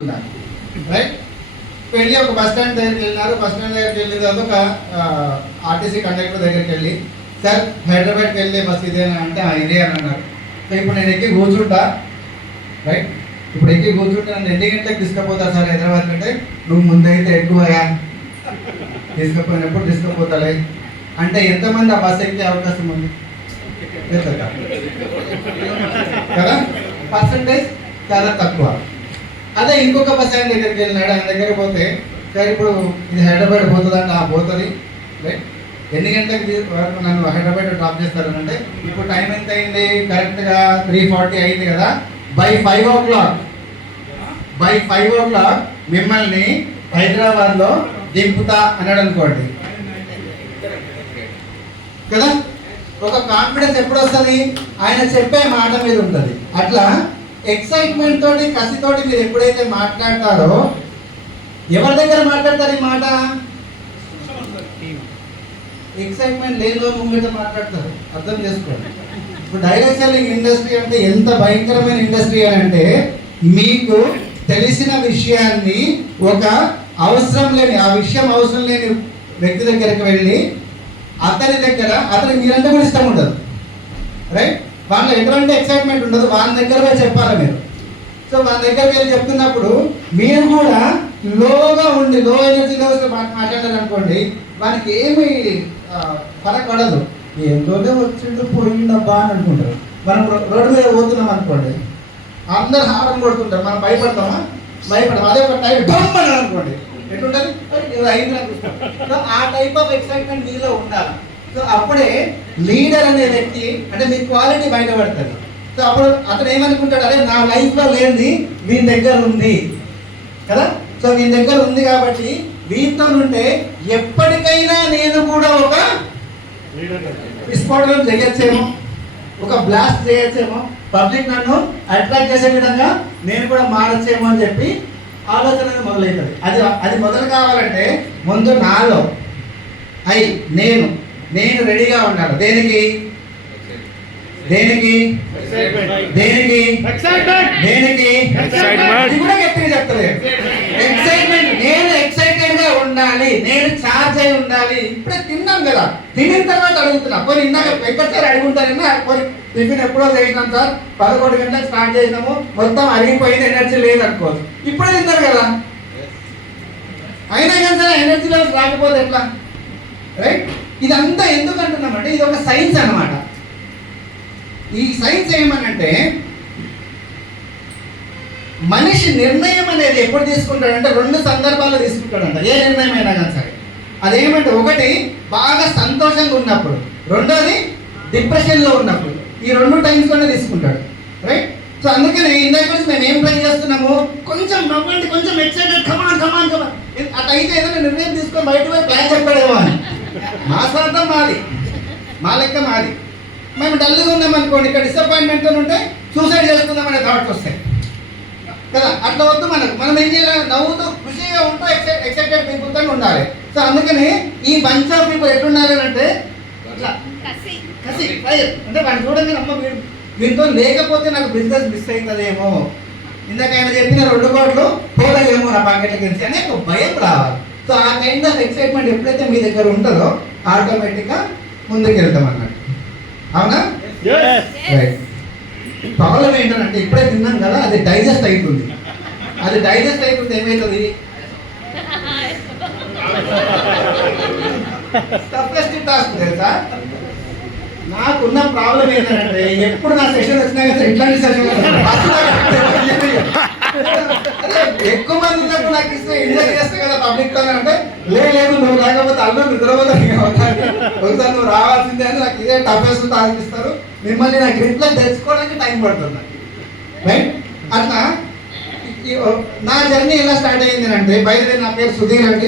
Right. వెళ్ళి ఒక bus stand దగ్గరికి వెళ్ళినారు. బస్ స్టాండ్ దగ్గరికి వెళ్ళిన తర్వాత ఒక ఆర్టీసీ కండక్టర్ దగ్గరికి వెళ్ళి, సార్ హైదరాబాద్కి వెళ్ళే బస్ ఇదేనా అంటే ఇదే అని అన్నారు. సో ఇప్పుడు నేను ఎక్కి కూర్చుంటా, రైట్, ఇప్పుడు ఎక్కి కూర్చుంటా, నన్ను ఎన్ని గంటలకు తీసుకుపోతా సార్ హైదరాబాద్ అంటే, నువ్వు ముందైతే ఎక్కువగా తీసుకుపోయినప్పుడు తీసుకుపోతాలే అంటే ఎంతమంది ఆ బస్ ఎక్కే అవకాశం ఉంది కదా, పర్సంటేజ్ చాలా తక్కువ. అదే ఇంకొక బస్ ఆయన దగ్గరికి వెళ్ళినాడు, ఆయన దగ్గర పోతే, సార్ ఇప్పుడు ఇది హైదరాబాద్ పోతుందంటే పోతుంది, రైట్, ఎన్ని గంటలకు నన్ను హైదరాబాద్ డ్రాప్ చేస్తారనంటే, ఇప్పుడు టైం ఎంత అయింది, కరెక్ట్గా 3:40 అయింది కదా, బై 5 o'clock మిమ్మల్ని హైదరాబాద్లో దింపుతా అన్నాడు అనుకోండి కదా. ఒక కాన్ఫిడెన్స్ ఎప్పుడు వస్తుంది, ఆయన చెప్పే మాట మీద ఉంటుంది. అట్లా ఎక్సైట్మెంట్ తోటి, కసితోటి మీరు ఎప్పుడైతే మాట్లాడతారో, ఎవరి దగ్గర మాట్లాడతారు ఈ మాట? ఎక్సైట్మెంట్ లేని వాళ్ళు ముంగట మాట్లాడతారు, అర్థం చేసుకోండి. ఇప్పుడు డైరెక్ట్ సెల్లింగ్ ఇండస్ట్రీ అంటే ఎంత భయంకరమైన ఇండస్ట్రీ అని అంటే, మీకు తెలిసిన విషయాన్ని ఒక అవసరం లేని, ఆ విషయం అవసరం లేని వ్యక్తి దగ్గరికి వెళ్ళి అతని మీరంటే కూడా ఇష్టం ఉండదు, రైట్, వాళ్ళలో ఎటువంటి ఎక్సైట్మెంట్ ఉండదు, వాళ్ళ దగ్గర చెప్పాలి మీరు. సో వాళ్ళ దగ్గరికి వెళ్ళి చెప్తున్నప్పుడు మీరు కూడా లోగా ఉండి, లో ఎనర్జీ లెవెల్స్ మాట్లాడారు అనుకోండి, వానికి ఏమి ఫరక్ పడదు, ఎంతోనే వచ్చిండు పోయిండబ్బా అని అనుకుంటారు. మనం రోడ్డు మీద పోతున్నాం అనుకోండి, అందరు హారం కొడుతుంటారు, మనం భయపడతామా? భయపడతాం. అదే ఒక టైం బమ్ అని అనుకోండి, ఎట్లుంటుంది, అయింది అనుకుంటాం. ఆ టైప్ ఆఫ్ ఎక్సైట్మెంట్ మీలో ఉండాలి. సో అప్పుడే లీడర్ అనే వ్యక్తి అంటే మీ క్వాలిటీ బయటపడుతుంది. సో అప్పుడు అతను ఏమనుకుంటాడు, అదే నా లైఫ్లో లేనిది వీని దగ్గర ఉంది కదా, సో వీని దగ్గర ఉంది కాబట్టి వీటితో ఉంటే ఎప్పటికైనా నేను కూడా ఒక విస్ఫోటనం చేయొచ్చేమో, ఒక బ్లాస్ట్ చేయొచ్చేమో, పబ్లిక్ నన్ను అట్రాక్ట్ చేసే విధంగా నేను కూడా మారచ్చేమో అని చెప్పి ఆలోచన మొదలవుతుంది. అది మొదలు కావాలంటే ముందు నాలో నేను రెడీగా ఉండాలి. దేనికి కూడా గట్టిగా చెప్తలేదు. ఎక్సైట్మెంట్, నేను ఎక్సైటెడ్ గా ఉండాలి, నేను ఛార్జ్ అయి ఉండాలి. ఇప్పుడే తిన్నాం కదా, తినిన తర్వాత అడుగుతున్నా. కొన్ని ఇందాక ఎక్కడిసారి అడుగుంటారన్నా, కొన్ని టిఫిన్ ఎప్పుడో చేసినాం సార్, 11 గంటలకు స్టార్ట్ చేసినాము, మొత్తం అరిగిపోయింది, ఎనర్జీ లేదు అనుకోవచ్చు. ఇప్పుడే తిన్నారు కదా, అయినా కానీ సార్ ఎనర్జీ లెవెల్స్ రాకపోతే ఎట్లా, రైట్? ఇదంతా ఎందుకు అంటున్నామంటే, ఇది ఒక సైన్స్ అన్నమాట. ఈ సైన్స్ ఏమనంటే, మనిషి నిర్ణయం అనేది ఎప్పుడు తీసుకుంటాడంటే 2 సందర్భాల్లో తీసుకుంటాడంట, ఏ నిర్ణయం అయినా కానీ సరే. అదేమంటే, ఒకటి బాగా సంతోషంగా ఉన్నప్పుడు, రెండోది డిప్రెషన్లో ఉన్నప్పుడు. ఈ 2 టైమ్స్లోనే తీసుకుంటాడు, రైట్? సో అందుకని ఇందాక నుంచి మేము ఏం ట్రై చేస్తున్నాము, కొంచెం నవ్వండి, కొంచెం ఎక్సైటెడ్, కమాన్. అట్లా అయితే ఏదైనా నిర్ణయం తీసుకొని బయట పోయి ప్లాన్ చెప్పాడేమో అని. మా స్వార్థం మాది, మా లెక్క మాది. మేము డల్గా ఉన్నాం అనుకోండి, ఇక్కడ డిసప్పాయింట్మెంట్తో ఉంటే సూసైడ్ చేసుకుందామనే థాట్స్ వస్తాయి కదా. అట్లా వద్దు మనం ఏం చేయాలి, నవ్వుతూ ఖుషిగా ఉంటూ ఎక్సైటెడ్ పీపుల్తో ఉండాలి. సో అందుకని ఈ బంచ్ ఆఫ్ పీపుల్ ఎట్లుండాలి అంటే, ఇట్లా కసి అంటే వాడిని చూడండి, అమ్మ వీరితో లేకపోతే నాకు బిజినెస్ మిస్ అవుతుందేమో, ఇందాక ఆయన చెప్పిన 2 కోట్లు పోలేమో నా పాకెట్లకి నుంచి అనే ఒక భయం రావాలి. సో ఆ కైండ్ ఆఫ్ ఎక్సైట్మెంట్ ఎప్పుడైతే మీ దగ్గర ఉంటుందో ఆటోమేటిక్గా ముందుకు వెళ్తాం అన్నట్టు. అవునా? రైట్. ప్రాబ్లం ఏంటంటే, ఇప్పుడే తిన్నాం కదా, అది డైజెస్ట్ అవుతుంది. ఏమవుతుంది, టఫెస్ట్ టాస్క్ తెలుసా. నాకున్న ప్రాబ్లం ఏంటంటే, ఎప్పుడు నా సెషన్ వచ్చినా కదా, ఇట్లాంటి సెషన్ ఎక్కువ మంది ఉన్నప్పుడు నాకు ఇస్తే ఎంజాయ్ చేస్తా కదా పబ్లిక్ తో అంటే, లేదు నువ్వు లేకపోతే అల్లు నిద్రపోతాను, ఒకసారి నువ్వు రావాల్సిందే అని నాకు ఇదే టఫెస్ట్ ఆలోచిస్తారు. మిమ్మల్ని నాకు రిప్లై తెచ్చుకోవడానికి టైం పడుతుంది, రైట్? అట్లా నా జర్నీ ఎలా స్టార్ట్ అయింది అంటే, బయట నా పేరు సుధీర్ అంటే